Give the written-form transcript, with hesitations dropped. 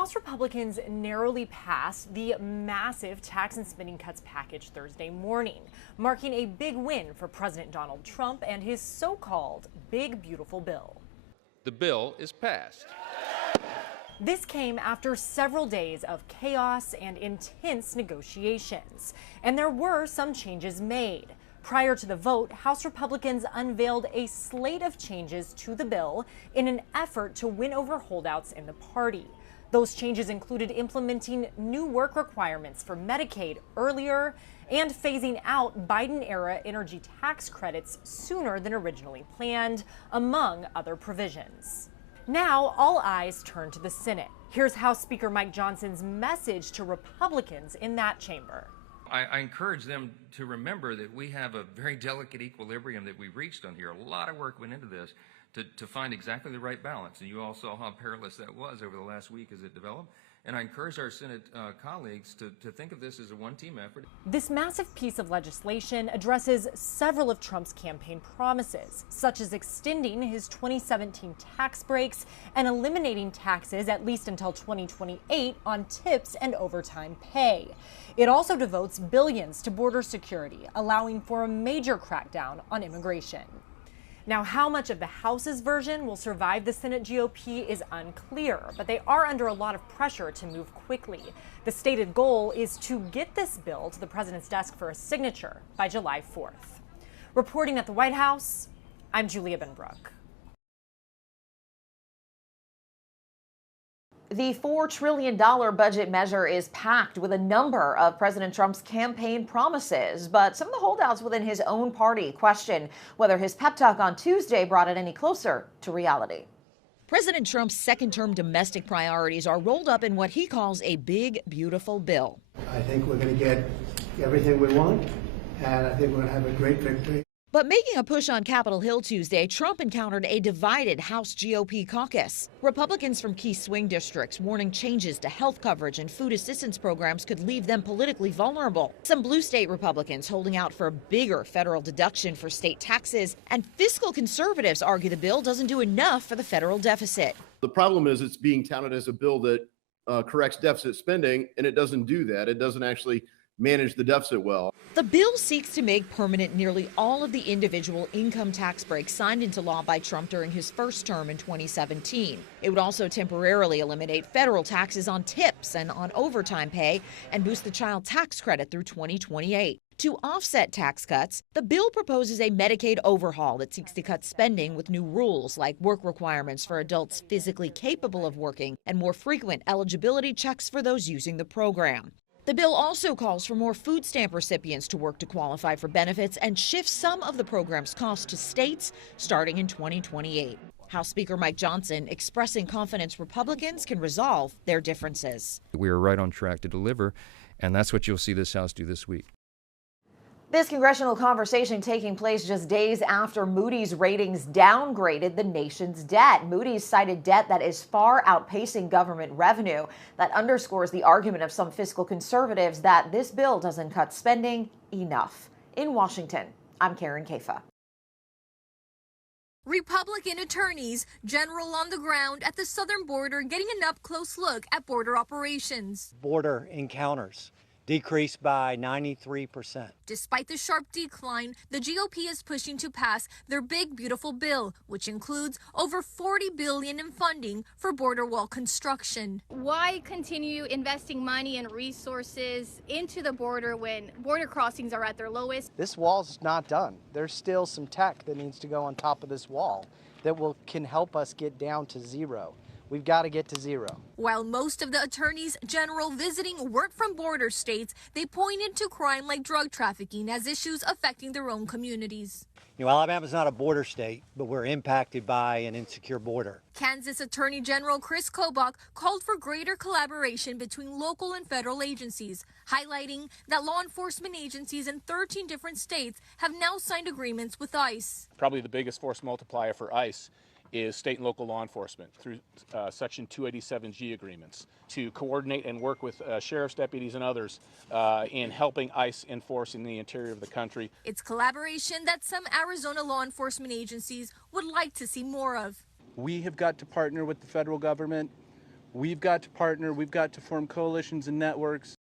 House Republicans narrowly passed the massive tax and spending cuts package Thursday morning, marking a big win for President Donald Trump and his so-called Big Beautiful Bill. The bill is passed. This came after several days of chaos and intense negotiations, and there were some changes made. Prior to the vote, House Republicans unveiled a slate of changes to the bill in an effort to win over holdouts in the party. Those changes included implementing new work requirements for Medicaid earlier and phasing out Biden-era energy tax credits sooner than originally planned, among other provisions. Now, all eyes turn to the Senate. Here's House Speaker Mike Johnson's message to Republicans in that chamber. I encourage them to remember that we have a very delicate equilibrium that we reached on here. A lot of work went into this to find exactly the right balance. And you all saw how perilous that was over the last week as it developed. And I encourage our Senate colleagues to think of this as a one-team effort. This massive piece of legislation addresses several of Trump's campaign promises, such as extending his 2017 tax breaks and eliminating taxes at least until 2028 on tips and overtime pay. It also devotes billions to border security, allowing for a major crackdown on immigration. Now, how much of the House's version will survive the Senate GOP is unclear, but they are under a lot of pressure to move quickly. The stated goal is to get this bill to the president's desk for a signature by July 4th. Reporting at the White House, I'm Julia Benbrook. The $4 trillion budget measure is packed with a number of President Trump's campaign promises, but some of the holdouts within his own party question whether his pep talk on Tuesday brought it any closer to reality. President Trump's second-term domestic priorities are rolled up in what he calls a big, beautiful bill. I think we're going to get everything we want, and I think we're going to have a great victory. But making a push on Capitol Hill Tuesday, Trump encountered a divided House GOP caucus. Republicans from key swing districts warning changes to health coverage and food assistance programs could leave them politically vulnerable. Some blue state Republicans holding out for a bigger federal deduction for state taxes, and fiscal conservatives argue the bill doesn't do enough for the federal deficit. The problem is it's being touted as a bill that corrects deficit spending, and it doesn't do that. It doesn't actually manage the deficit well. The bill seeks to make permanent nearly all of the individual income tax breaks signed into law by Trump during his first term in 2017. It would also temporarily eliminate federal taxes on tips and on overtime pay and boost the child tax credit through 2028. To offset tax cuts, the bill proposes a Medicaid overhaul that seeks to cut spending with new rules like work requirements for adults physically capable of working and more frequent eligibility checks for those using the program. The bill also calls for more food stamp recipients to work to qualify for benefits and shifts some of the program's costs to states starting in 2028. House Speaker Mike Johnson expressing confidence Republicans can resolve their differences. We are right on track to deliver, and that's what you'll see this House do this week. This congressional conversation taking place just days after Moody's ratings downgraded the nation's debt. Moody's cited debt that is far outpacing government revenue. That underscores the argument of some fiscal conservatives that this bill doesn't cut spending enough. In Washington, I'm Karen Kafa. Republican attorneys general on the ground at the southern border getting an up-close look at border operations. Border encounters decreased by 93%. Despite the sharp decline, the GOP is pushing to pass their big, beautiful bill, which includes over $40 billion in funding for border wall construction. Why continue investing money and resources into the border when border crossings are at their lowest? This wall's not done. There's still some tech that needs to go on top of this wall that can help us get down to zero. We've got to get to zero. While most of the attorneys general visiting weren't from border states, they pointed to crime like drug trafficking as issues affecting their own communities. You know, Alabama's not a border state, but we're impacted by an insecure border. Kansas Attorney General Chris Kobach called for greater collaboration between local and federal agencies, highlighting that law enforcement agencies in 13 different states have now signed agreements with ICE. Probably the biggest force multiplier for ICE is state and local law enforcement through Section 287G agreements to coordinate and work with sheriff's deputies and others in helping ICE enforce in the interior of the country. It's collaboration that some Arizona law enforcement agencies would like to see more of. We have got to partner with the federal government We've got to partner, we've got to form coalitions and networks